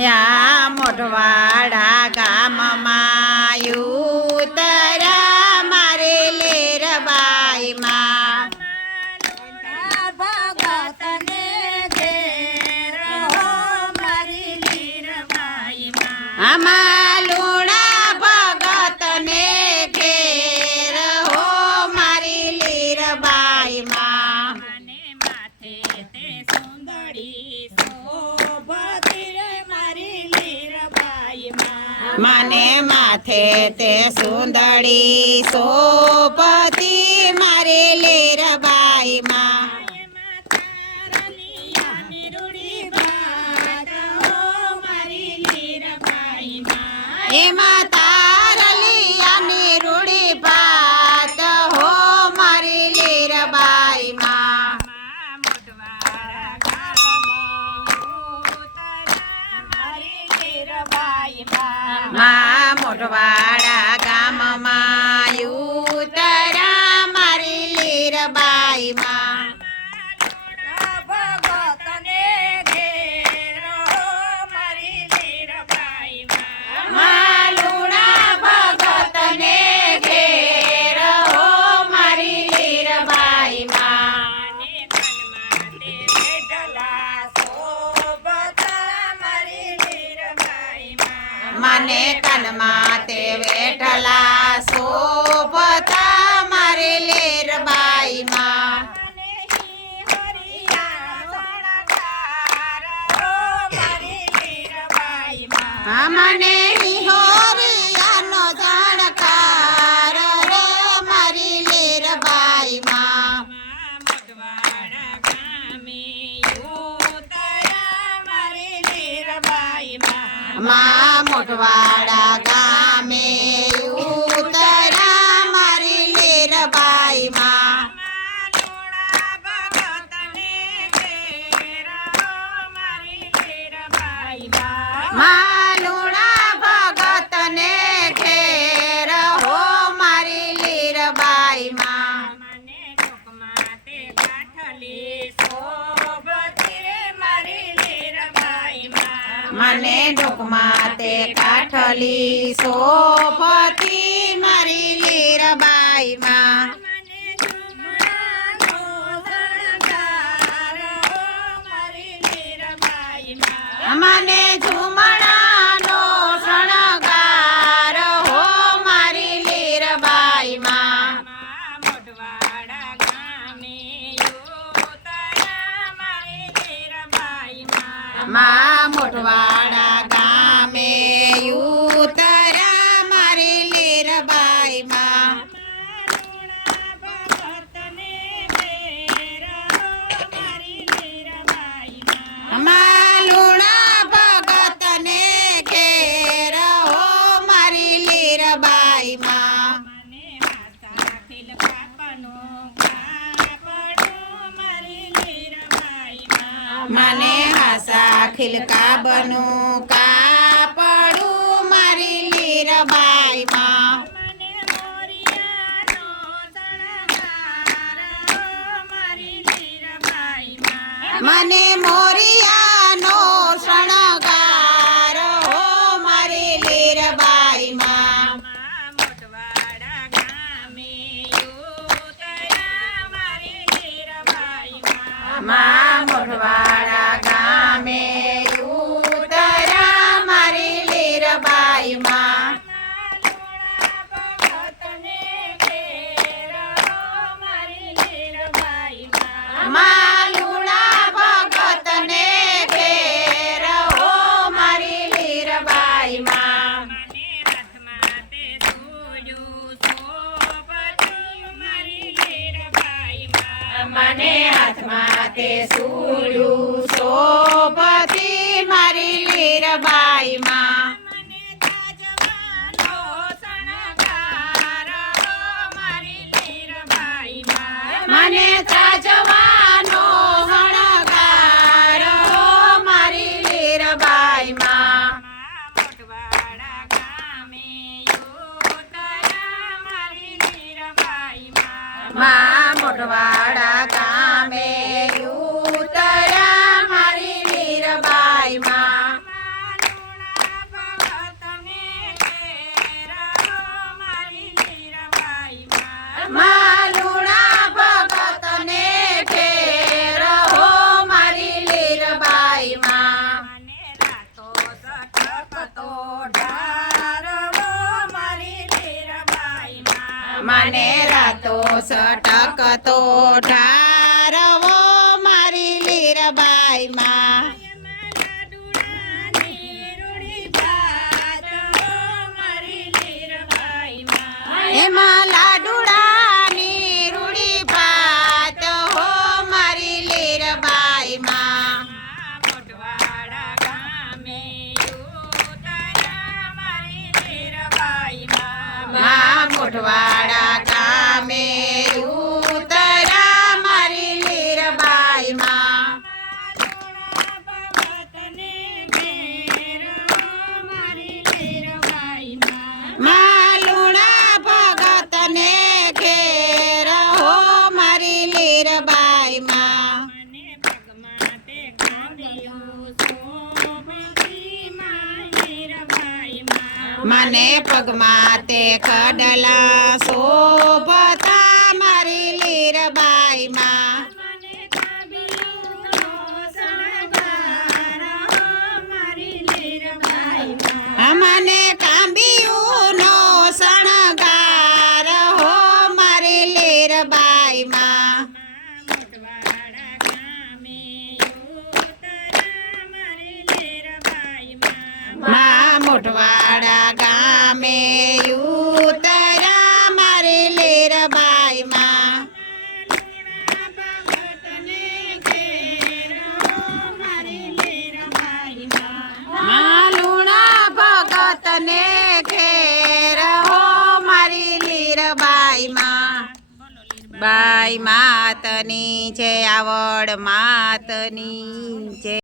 યા મોઢવાડા ગામમાં યુતરા મારે લેરબાઈમાં ભગતને ઘેર હો મારી લીરબાઈમાં આમાં લુણા ભગતને ઘેર હો મારી લીરબાઈમાં અને માથે તે સુંદરી શોભતી મારી લીરબાઈમાં મને માથે તે સુંદરી સોપતી મારી લીરબાઈમાં એમાં તારલિયાની રૂડી ભાત હો મારી લીરબાઈમાં માં મોઢવાડા ગામમાં યુતરા મારી લીરબાઈમાં ભગતને ઘેર મારી લીરબાઈમાં માં લુણા ભગતને ઘેર હો મારી લીરબાઈમાં મને કનમાં તે વેઠલા શોભતા મારી લીરબાઈમાં મને હોરિયાનો જાણકાર રે મારી લીરબાઈમાં માં મોઢવાડા ગામે ઉતરા મારી લીરબાઈમાં માં લુણા ભગતને ઘેર હો મારી લીરબાઈમાં મને ડોકમાં તે કાઠલી સોપતી મારી લીરબાઈમાં મને ઝુમણાનો શણગાર હો મારી લીરબાઈમાં માં મોઢવાડા ગામે ઉતરા મારી લીરબાઈમાં માં લુણા ભગતને ઘેર હો મારી લીરબાઈમાં મને હાસા ખિલકા બનું કાપડું મારી લીરબાઈમાં મને મોરિયાનો શણગાર હો મારી લીરબાઈમાં માં મોઢવાડા ગામે ઉતરા મારી લીરબાઈમાં માં લુણા ભગતને ઘેર હો મારી લીરબાઈમાં મને હાથમાં તે સૂળ્યું શોભતી મારી લીરબાઈમાં મને તાજવાનો શણગાર હો મારી લીરબાઈમાં માં મોઢવાડા ગામે તો ઠારવો મારી લીરબાઈ માં એમાં લાડુડાની રૂડી ભાત હો મારી લીરબાઈ માં મોટવાડા ગામે ઉતાર્યા મારી લીરબાઈ માં મોઢવાડા ગામે ઉતરા મારી લીરબાઈ માં માલુણા ભગતને ઘેર હો મારી લીરબાઈ માં મને પગમાં તે ખડલા શોભતા મારી લીરબાઈ માં મને કાંબીયુંનો શણગાર હો મારી લીરબાઈ માં માં મોઢવાડા ગામે ઉતરા મારી લીરબાઈ માં માલુણા ભગતને ઘેર હો મારી લીરબાઈ માં બાઈ માતની જય આવડ માતની જય